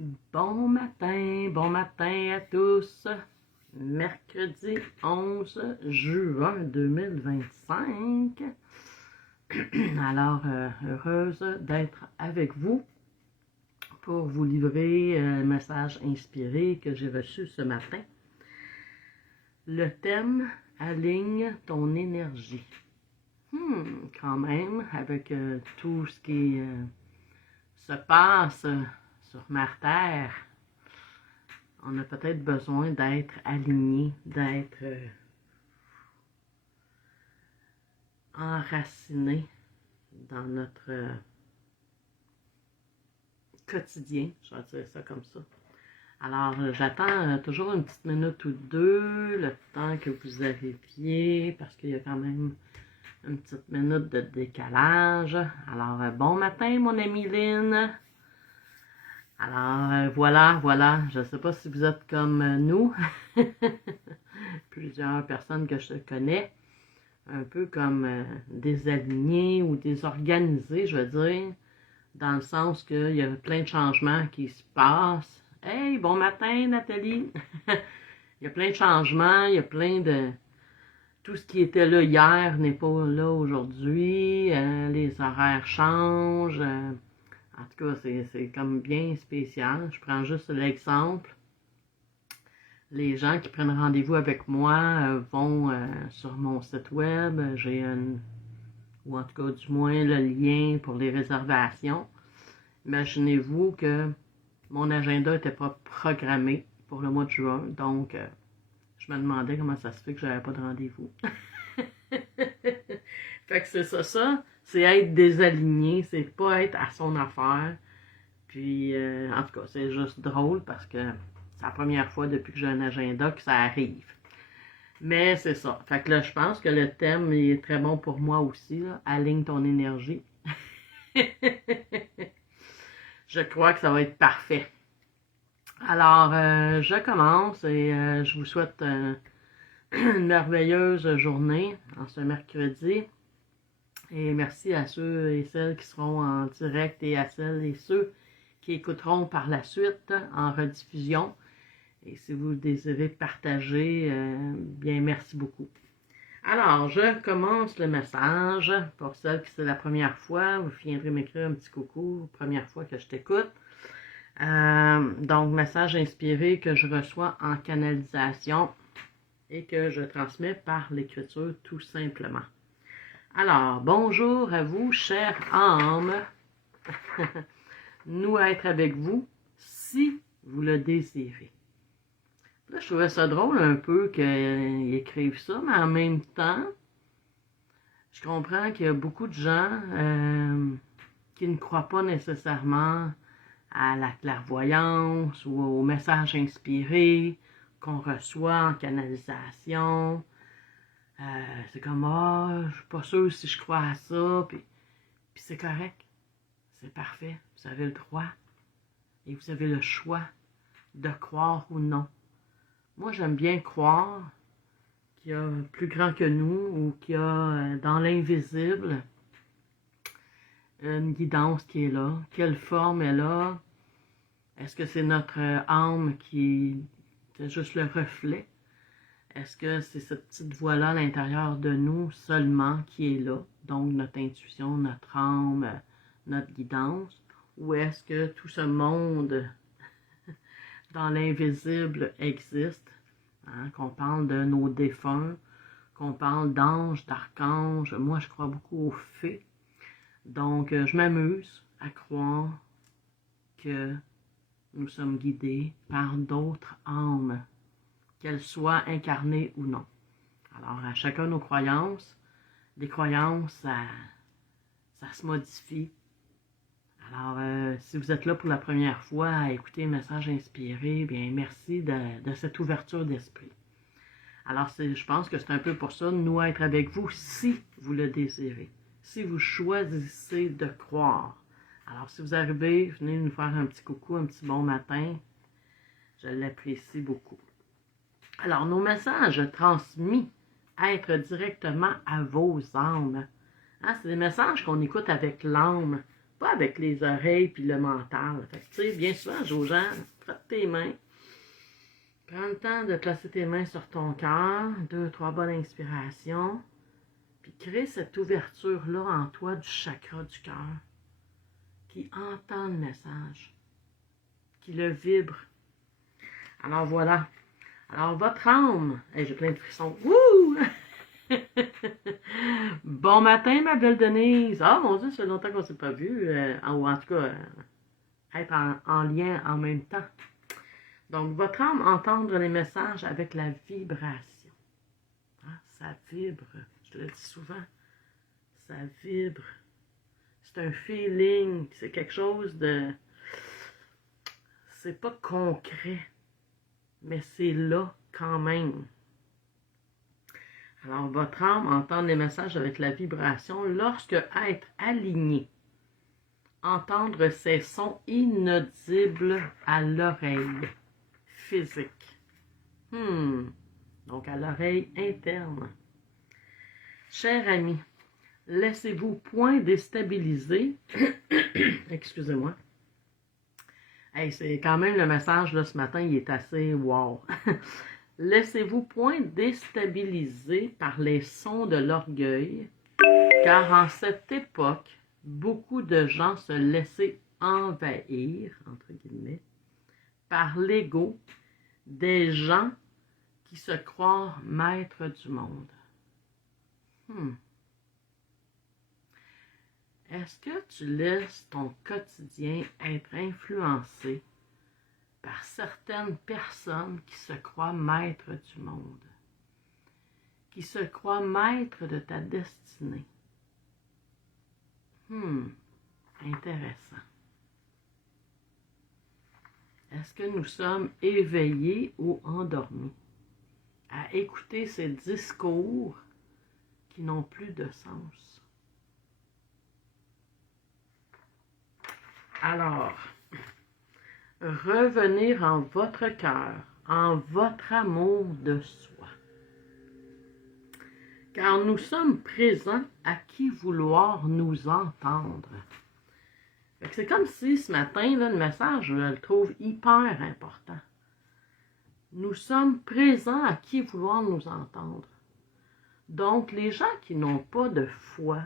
Bon matin à tous. Mercredi 11 juin 2025. Alors, heureuse d'être avec vous pour vous livrer un message inspiré que j'ai reçu ce matin. Le thème aligne ton énergie. Quand même, avec tout ce qui se passe sur Mère Terre, on a peut-être besoin d'être aligné, d'être enraciné dans notre quotidien, je vais dire ça comme ça. Alors, j'attends toujours une petite minute ou deux, le temps que vous arriviez, parce qu'il y a quand même une petite minute de décalage. Alors, bon matin, mon amie Lynn. Alors, voilà, je ne sais pas si vous êtes comme nous, plusieurs personnes que je connais, un peu comme désalignés ou désorganisés, je veux dire, dans le sens qu'il y a plein de changements qui se passent. Hey, bon matin, Nathalie! Il y a plein de changements, il y a plein de... Tout ce qui était là hier n'est pas là aujourd'hui, les horaires changent... En tout cas, c'est comme bien spécial. Je prends juste l'exemple. Les gens qui prennent rendez-vous avec moi vont sur mon site web. J'ai ou en tout cas du moins le lien pour les réservations. Imaginez-vous que mon agenda n'était pas programmé pour le mois de juin. Donc, je me demandais comment ça se fait que j'avais pas de rendez-vous. Fait que c'est ça, c'est être désaligné, c'est pas être à son affaire. Puis, en tout cas, c'est juste drôle parce que c'est la première fois depuis que j'ai un agenda que ça arrive. Mais c'est ça. Fait que là, je pense que le thème est très bon pour moi aussi, là. Aligne ton énergie. Je crois que ça va être parfait. Alors, je commence et je vous souhaite une merveilleuse journée en ce mercredi. Et merci à ceux et celles qui seront en direct et à celles et ceux qui écouteront par la suite en rediffusion. Et si vous désirez partager, bien merci beaucoup. Alors, je commence le message. Pour celles qui c'est la première fois, vous viendrez m'écrire un petit coucou, première fois que je t'écoute. Donc, message inspiré que je reçois en canalisation et que je transmets par l'écriture tout simplement. Alors, bonjour à vous, chère âme. Nous être avec vous, si vous le désirez. Là, je trouvais ça drôle un peu qu'ils écrivent ça, mais en même temps, je comprends qu'il y a beaucoup de gens qui ne croient pas nécessairement à la clairvoyance ou au message inspiré qu'on reçoit en canalisation. C'est comme, je suis pas sûre si je crois à ça, puis c'est correct, c'est parfait, vous avez le droit et vous avez le choix de croire ou non. Moi, j'aime bien croire qu'il y a plus grand que nous ou qu'il y a dans l'invisible une guidance qui est là. Quelle forme est là? Est-ce que c'est notre âme qui est juste le reflet? Est-ce que c'est cette petite voix-là à l'intérieur de nous seulement qui est là? Donc, notre intuition, notre âme, notre guidance? Ou est-ce que tout ce monde dans l'invisible existe? Hein? Qu'on parle de nos défunts, qu'on parle d'anges, d'archanges. Moi, je crois beaucoup aux fées. Donc, je m'amuse à croire que nous sommes guidés par d'autres âmes, qu'elles soient incarnées ou non. Alors, à chacun nos croyances, les croyances, ça se modifie. Alors, si vous êtes là pour la première fois à écouter un message inspiré, bien, merci de cette ouverture d'esprit. Alors, je pense que c'est un peu pour ça, nous être avec vous, si vous le désirez. Si vous choisissez de croire. Alors, si vous arrivez, venez nous faire un petit coucou, un petit bon matin. Je l'apprécie beaucoup. Alors, nos messages transmis, être directement à vos âmes. Hein, c'est des messages qu'on écoute avec l'âme, pas avec les oreilles puis le mental. Fait que, tu sais, bien souvent, aux gens, frotte tes mains. Prends le temps de placer tes mains sur ton cœur, 2, 3 bonnes inspirations, puis crée cette ouverture-là en toi du chakra du cœur, qui entend le message, qui le vibre. Alors voilà. Alors votre âme, hey, j'ai plein de frissons. Wouh! Bon matin, ma belle Denise. Ah mon Dieu, ça fait longtemps qu'on ne s'est pas vu, ou en tout cas, être en lien en même temps. Donc, votre âme, entendre les messages avec la vibration. Hein? Ça vibre, je le dis souvent. Ça vibre. C'est un feeling, c'est quelque chose de... C'est pas concret, mais c'est là quand même. Alors, votre âme entend les messages avec la vibration lorsque être aligné, entendre ces sons inaudibles à l'oreille physique. Donc, à l'oreille interne. Cher ami, laissez-vous point déstabiliser. Excusez-moi. Hey, c'est quand même le message là, ce matin, il est assez wow. Laissez-vous point déstabiliser par les sons de l'orgueil, car en cette époque, beaucoup de gens se laissaient envahir, entre guillemets, par l'ego des gens qui se croient maîtres du monde. Est-ce que tu laisses ton quotidien être influencé par certaines personnes qui se croient maîtres du monde, qui se croient maîtres de ta destinée? Intéressant. Est-ce que nous sommes éveillés ou endormis à écouter ces discours qui n'ont plus de sens? Alors, revenir en votre cœur, en votre amour de soi. Car nous sommes présents à qui vouloir nous entendre. C'est comme si ce matin, là, le message, je le trouve hyper important. Nous sommes présents à qui vouloir nous entendre. Donc, les gens qui n'ont pas de foi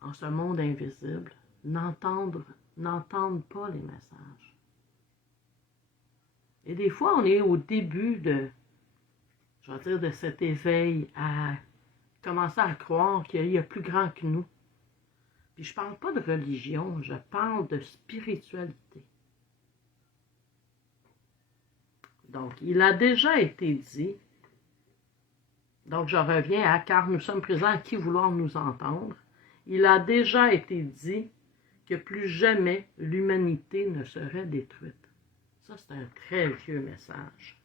en ce monde invisible n'entendent pas les messages. Et des fois, on est au début de cet éveil à commencer à croire qu'il y a plus grand que nous. Puis je parle pas de religion, je parle de spiritualité. Donc, il a déjà été dit, donc je reviens à « car nous sommes présents à qui vouloir nous entendre », il a déjà été dit que plus jamais l'humanité ne serait détruite. Ça, c'est un très vieux message.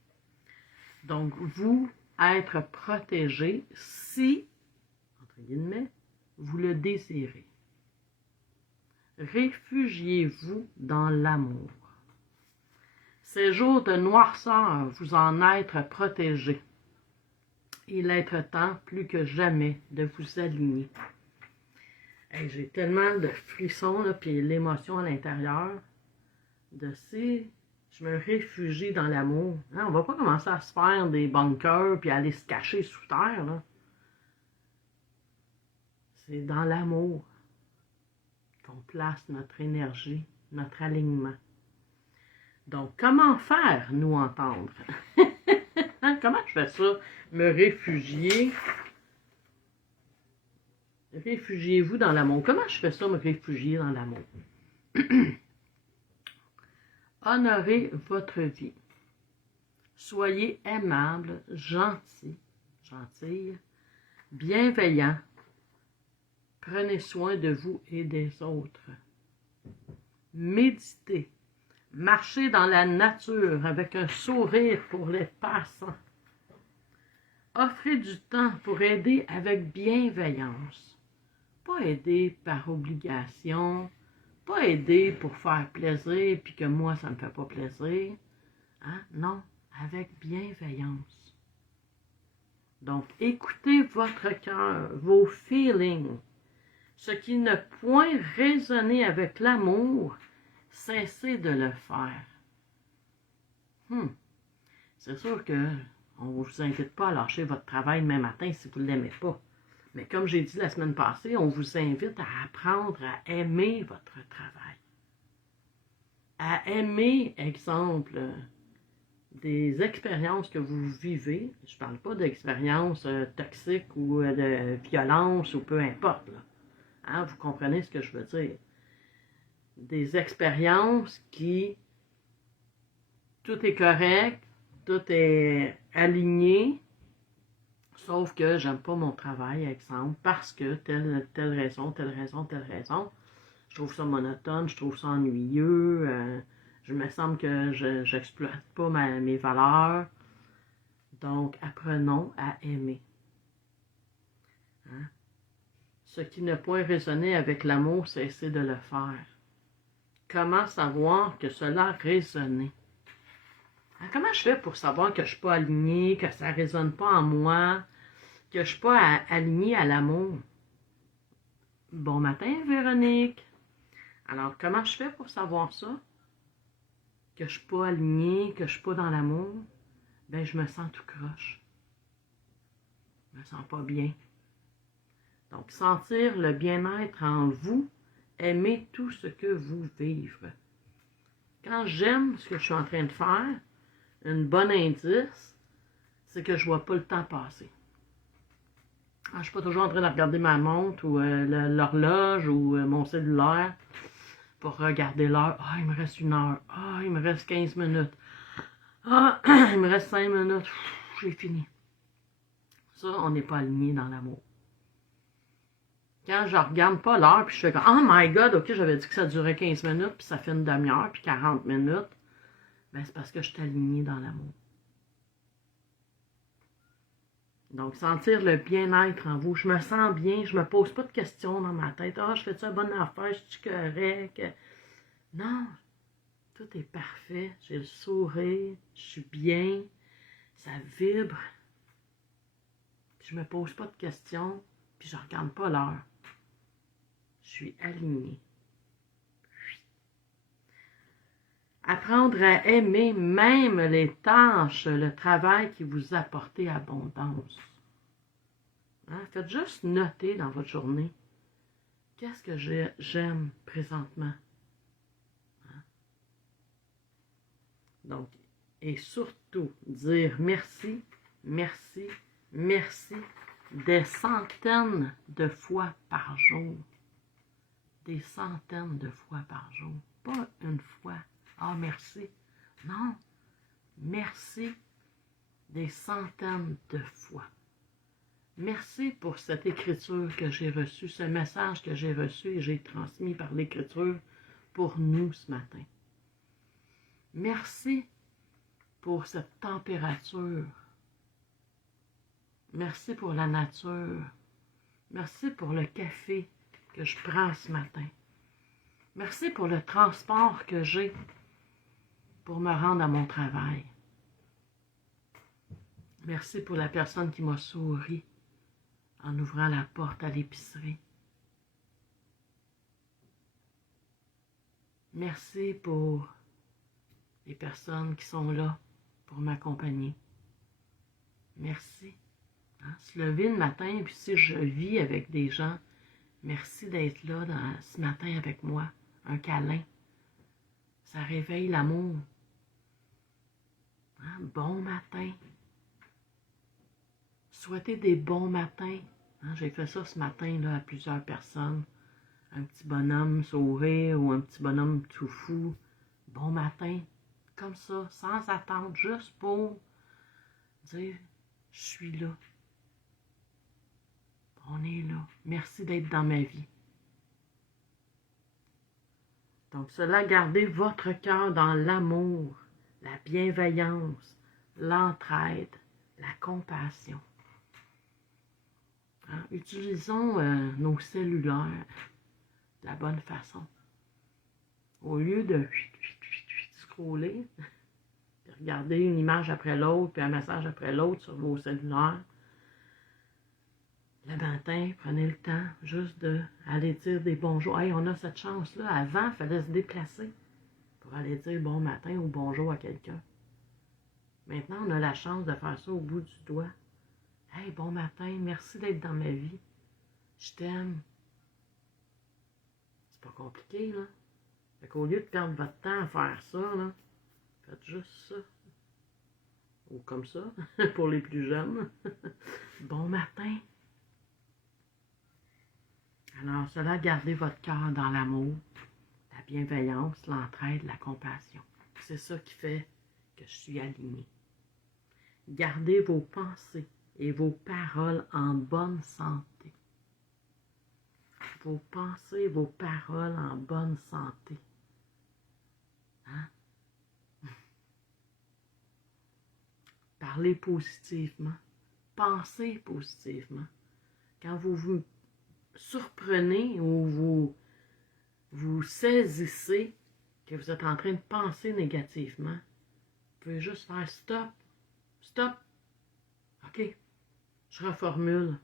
Donc, vous, être protégé si, entre guillemets, vous le désirez. Réfugiez-vous dans l'amour. Ces jours de noirceur, vous en être protégé. Il est temps, plus que jamais, de vous aligner. Hey, j'ai tellement de frissons, là, puis l'émotion à l'intérieur, de si je me réfugie dans l'amour. Hein, on va pas commencer à se faire des bunkers puis aller se cacher sous terre. Là. C'est dans l'amour qu'on place notre énergie, notre alignement. Donc, comment faire nous entendre? Hein, comment je fais ça? Me réfugier. Réfugiez-vous dans l'amour. Comment je fais ça, me réfugier dans l'amour? Honorez votre vie. Soyez aimable, gentil, gentille, bienveillant. Prenez soin de vous et des autres. Méditez. Marchez dans la nature avec un sourire pour les passants. Offrez du temps pour aider avec bienveillance. Pas aider par obligation, pas aider pour faire plaisir puis que moi ça me fait pas plaisir. Hein? Non, avec bienveillance. Donc, écoutez votre cœur, vos feelings. Ce qui ne point résonner avec l'amour, cessez de le faire. C'est sûr que on ne vous invite pas à lâcher votre travail demain matin si vous ne l'aimez pas. Mais comme j'ai dit la semaine passée, on vous invite à apprendre à aimer votre travail. À aimer, exemple, des expériences que vous vivez. Je ne parle pas d'expériences toxiques ou de violence ou peu importe. Là. Hein, vous comprenez ce que je veux dire. Des expériences qui, tout est correct, tout est aligné, sauf que j'aime pas mon travail, exemple, parce que telle raison, telle raison, telle raison. Je trouve ça monotone, je trouve ça ennuyeux, je me semble que je n'exploite pas mes valeurs. Donc, apprenons à aimer. Hein? Ce qui n'a point résonné avec l'amour, cessez de le faire. Comment savoir que cela a résonné? Hein, comment je fais pour savoir que je ne suis pas alignée, que ça ne résonne pas en moi, que je ne suis pas alignée à l'amour? Bon matin, Véronique. Alors, comment je fais pour savoir ça? Que je ne suis pas alignée, que je ne suis pas dans l'amour? Ben, je me sens tout croche. Je me sens pas bien. Donc, sentir le bien-être en vous, aimer tout ce que vous vivez. Quand j'aime ce que je suis en train de faire, un bon indice, c'est que je ne vois pas le temps passer. Je ne suis pas toujours en train de regarder ma montre ou l'horloge ou mon cellulaire pour regarder l'heure. Ah, il me reste 1 heure. Ah, il me reste 15 minutes. Ah, il me reste 5 minutes. J'ai fini. Ça, on n'est pas aligné dans l'amour. Quand je regarde pas l'heure, puis je fais comme, oh my God, ok, j'avais dit que ça durait 15 minutes, puis ça fait une demi-heure, puis 40 minutes, ben c'est parce que je suis alignée dans l'amour. Donc, sentir le bien-être en vous. Je me sens bien, je me pose pas de questions dans ma tête. Ah, je fais-tu la bonne affaire, je suis correct? Non, tout est parfait. J'ai le sourire, je suis bien, ça vibre. Puis je me pose pas de questions, puis je regarde pas l'heure. Je suis alignée. Apprendre à aimer même les tâches, le travail qui vous apporte abondance. Hein? Faites juste noter dans votre journée, qu'est-ce que j'aime présentement. Hein? Donc, et surtout, dire merci, merci, merci des centaines de fois par jour. Des centaines de fois par jour. Pas une fois. Ah, merci. Non. Merci des centaines de fois. Merci pour cette écriture que j'ai reçue, ce message que j'ai reçu et j'ai transmis par l'écriture pour nous ce matin. Merci pour cette température. Merci pour la nature. Merci pour le café que je prends ce matin. Merci pour le transport que j'ai pour me rendre à mon travail. Merci pour la personne qui m'a souri en ouvrant la porte à l'épicerie. Merci pour les personnes qui sont là pour m'accompagner. Merci. Hein? Se lever le matin, puis si je vis avec des gens, merci d'être là ce matin avec moi. Un câlin. Ça réveille l'amour. Hein? Bon matin. Souhaitez des bons matins. Hein? J'ai fait ça ce matin là, à plusieurs personnes. Un petit bonhomme sourire ou un petit bonhomme tout fou. Bon matin. Comme ça, sans attendre, juste pour dire, je suis là. On est là. Merci d'être dans ma vie. Donc, cela, gardez votre cœur dans l'amour, la bienveillance, l'entraide, la compassion. Hein? Utilisons nos cellulaires de la bonne façon. Au lieu de scroller, puis regarder une image après l'autre, puis un message après l'autre sur vos cellulaires, le matin, prenez le temps juste d'aller dire des bonjours. Hey, on a cette chance-là. Avant, il fallait se déplacer pour aller dire bon matin ou bonjour à quelqu'un. Maintenant, on a la chance de faire ça au bout du doigt. Hey, bon matin, merci d'être dans ma vie. Je t'aime. C'est pas compliqué, là. Fait qu'au lieu de perdre votre temps à faire ça, là, faites juste ça. Ou comme ça, pour les plus jeunes. Bon matin. Alors, cela, gardez votre cœur dans l'amour, la bienveillance, l'entraide, la compassion. C'est ça qui fait que je suis alignée. Gardez vos pensées et vos paroles en bonne santé. Vos pensées et vos paroles en bonne santé. Hein? Parlez positivement. Pensez positivement. Quand vous vous surprenez ou vous saisissez que vous êtes en train de penser négativement, vous pouvez juste faire stop. Stop. OK. Je reformule.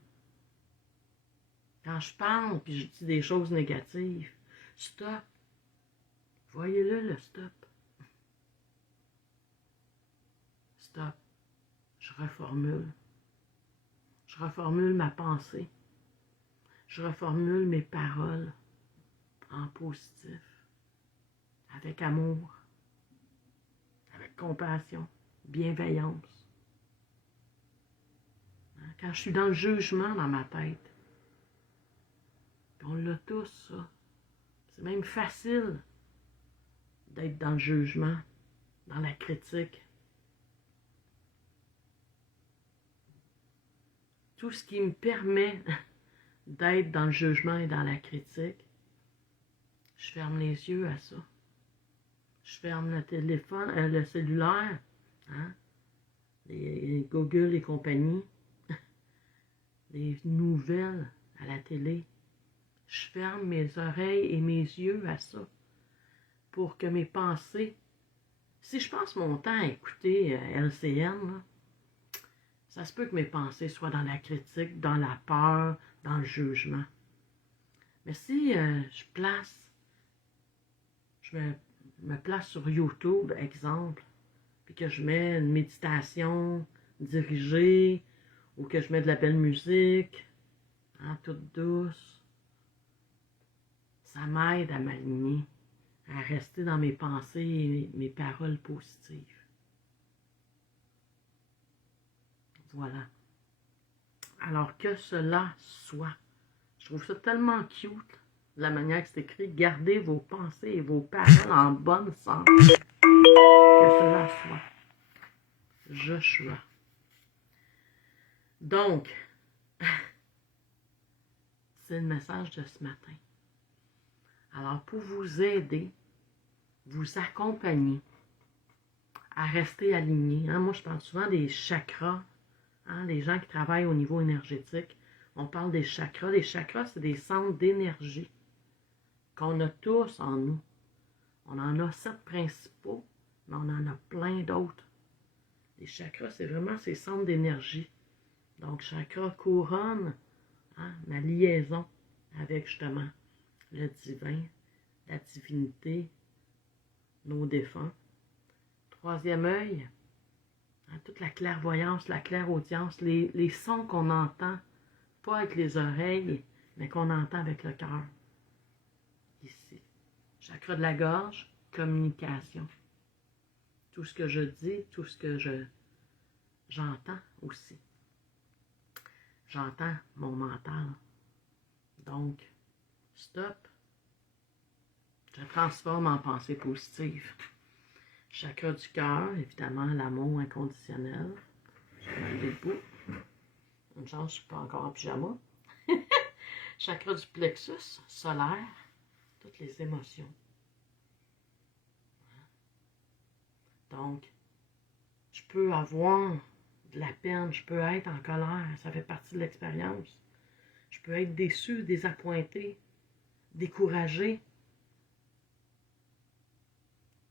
Quand je parle puis je dis des choses négatives, stop. Voyez-le, le stop. Stop. Je reformule. Je reformule ma pensée. Je reformule mes paroles en positif, avec amour, avec compassion, bienveillance. Quand je suis dans le jugement dans ma tête, on l'a tous, ça. C'est même facile d'être dans le jugement, dans la critique. Tout ce qui me permet d'être dans le jugement et dans la critique, je ferme les yeux à ça. Je ferme le téléphone, le cellulaire, hein? Les Google et compagnie, les nouvelles à la télé. Je ferme mes oreilles et mes yeux à ça pour que mes pensées... Si je passe mon temps à écouter LCN, là, ça se peut que mes pensées soient dans la critique, dans la peur, dans le jugement. Mais si je me place sur YouTube, exemple, puis que je mets une méditation dirigée, ou que je mets de la belle musique, hein, toute douce, ça m'aide à m'aligner, à rester dans mes pensées et mes paroles positives. Voilà. Alors que cela soit. Je trouve ça tellement cute, la manière que c'est écrit. Gardez vos pensées et vos paroles en bonne santé. Que cela soit. Joshua. Donc, c'est le message de ce matin. Alors, pour vous aider, vous accompagner à rester aligné. Hein? Moi, je parle souvent des chakras. Hein? Les gens qui travaillent au niveau énergétique, on parle des chakras. Les chakras, c'est des centres d'énergie qu'on a tous en nous. On en a 7 principaux, mais on en a plein d'autres. Les chakras, c'est vraiment ces centres d'énergie. Donc, chakra couronne, hein, ma liaison avec justement le divin, la divinité, nos défunts. Troisième œil, hein, toute la clairvoyance, la clairaudience, les sons qu'on entend, pas avec les oreilles, mais qu'on entend avec le cœur. Ici. Chakra de la gorge, communication. Tout ce que je dis, tout ce que j'entends aussi. J'entends mon mental. Donc, stop. Je transforme en pensée positive. Chakra du cœur, évidemment, l'amour inconditionnel. Je vais mettre debout. Une chance, je ne suis pas encore en pyjama. Chakra du plexus solaire, toutes les émotions. Donc, je peux avoir de la peine, je peux être en colère, ça fait partie de l'expérience. Je peux être déçu, désappointé, découragé.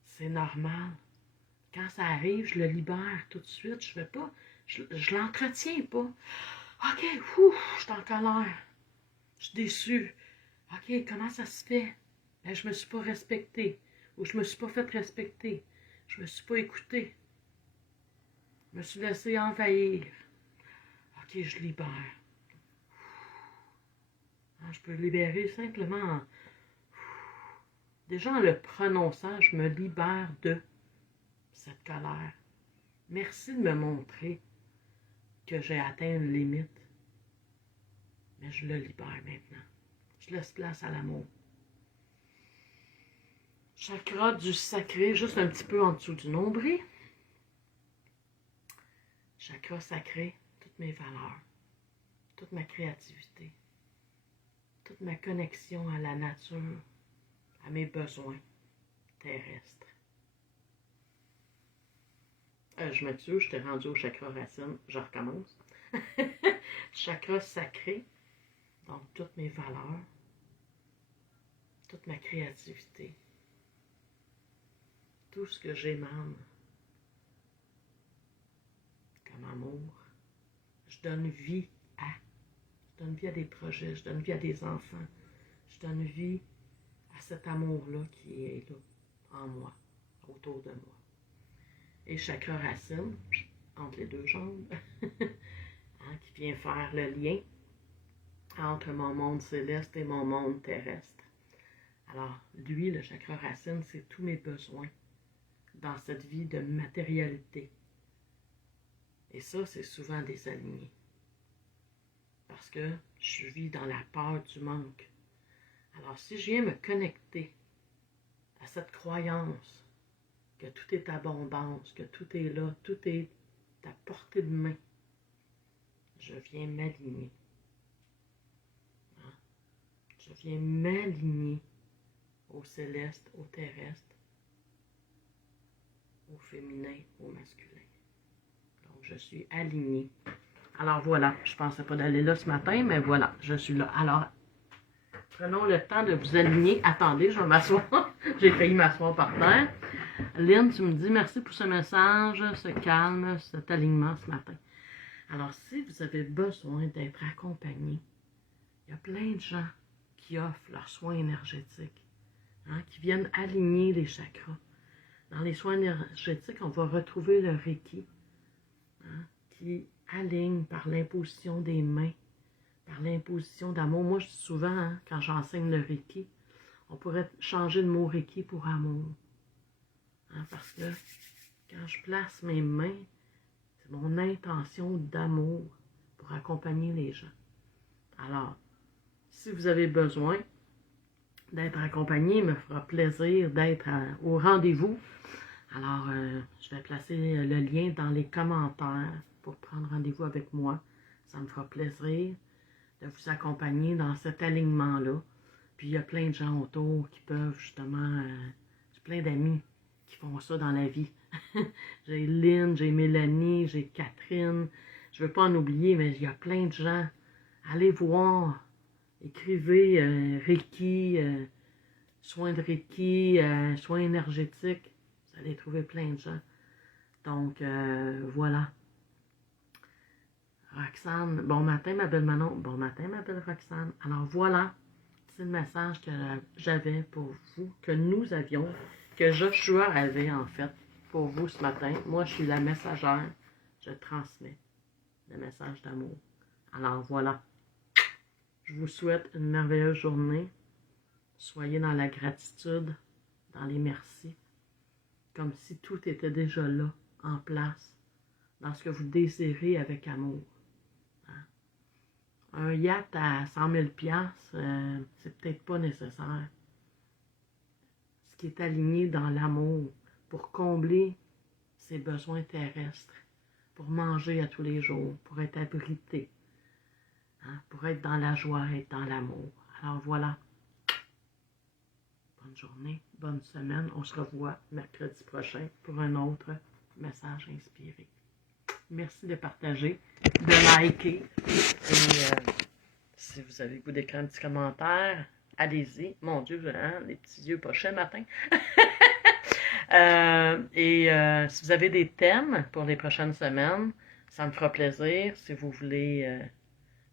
C'est normal. Quand ça arrive, je le libère tout de suite. Je l'entretiens pas. OK, ouf, je suis en colère. Je suis déçue. OK, comment ça se fait? Ben, je me suis pas respectée. Ou je me suis pas fait respecter. Je me suis pas écoutée. Je me suis laissé envahir. OK, je libère. Je peux libérer simplement déjà en le prononçant, je me libère de cette colère. Merci de me montrer que j'ai atteint une limite. Mais je le libère maintenant. Je laisse place à l'amour. Chakra du sacré, juste un petit peu en dessous du nombril. Chakra sacré, toutes mes valeurs, toute ma créativité, toute ma connexion à la nature, à mes besoins terrestres. Je m'excuse, je t'ai rendu au chakra racine, je recommence. Chakra sacré, donc toutes mes valeurs, toute ma créativité, tout ce que j'émane comme amour. Je donne vie à. Je donne vie à des projets, je donne vie à des enfants. Je donne vie à cet amour-là qui est là, en moi, autour de moi. Et chakra racine, entre les deux jambes, qui vient faire le lien entre mon monde céleste et mon monde terrestre. Alors, lui, le chakra racine, c'est tous mes besoins dans cette vie de matérialité. Et ça, c'est souvent désaligné. Parce que je vis dans la peur du manque. Alors, si je viens me connecter à cette croyance que tout est abondance, que tout est là, tout est à portée de main, je viens m'aligner. Je viens m'aligner au céleste, au terrestre, au féminin, au masculin. Donc, je suis alignée. Alors voilà, je ne pensais pas d'aller là ce matin, mais voilà, je suis là. Alors, prenons le temps de vous aligner. Attendez, je vais m'asseoir. J'ai failli m'asseoir par terre. Lynn, tu me dis merci pour ce message, ce calme, cet alignement ce matin. Alors, si vous avez besoin d'être accompagné, il y a plein de gens qui offrent leurs soins énergétiques, qui viennent aligner les chakras. Dans les soins énergétiques, on va retrouver le Reiki, qui aligne par l'imposition des mains, par l'imposition d'amour. Moi, je dis souvent, quand j'enseigne le Reiki, on pourrait changer le mot Reiki pour amour. Parce que quand je place mes mains, c'est mon intention d'amour pour accompagner les gens. Alors, si vous avez besoin d'être accompagné, il me fera plaisir d'être au rendez-vous. Alors, je vais placer le lien dans les commentaires pour prendre rendez-vous avec moi. Ça me fera plaisir de vous accompagner dans cet alignement-là. Puis, il y a plein de gens autour qui peuvent justement... j'ai plein d'amis qui font ça dans la vie. J'ai Lynn, j'ai Mélanie, j'ai Catherine. Je ne veux pas en oublier, mais il y a plein de gens. Allez voir. Écrivez Reiki, soins de Reiki, soins énergétiques. Vous allez trouver plein de gens. Donc, voilà. Roxane, bon matin, ma belle Manon. Bon matin, ma belle Roxane. Alors, voilà. C'est le message que j'avais pour vous, que nous avions, que Joshua avait, en fait, pour vous ce matin. Moi, je suis la messagère. Je transmets le message d'amour. Alors, voilà. Je vous souhaite une merveilleuse journée. Soyez dans la gratitude, dans les merci, comme si tout était déjà là, en place, dans ce que vous désirez avec amour. Un yacht à 100 000 $, c'est peut-être pas nécessaire. Ce qui est aligné dans l'amour pour combler ses besoins terrestres, pour manger à tous les jours, pour être abrité, pour être dans la joie, être dans l'amour. Alors voilà. Bonne journée, bonne semaine. On se revoit mercredi prochain pour un autre message inspiré. Merci de partager, de liker. Et si vous avez le goût d'écrire un petit commentaire, allez-y. Mon Dieu, les petits yeux pochés le matin. Si vous avez des thèmes pour les prochaines semaines, ça me fera plaisir. Si vous voulez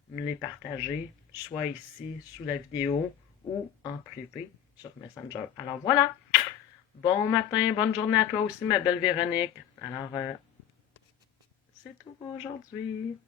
me les partager, soit ici, sous la vidéo, ou en privé sur Messenger. Alors voilà, bon matin, bonne journée à toi aussi, ma belle Véronique. Alors, c'est tout pour aujourd'hui.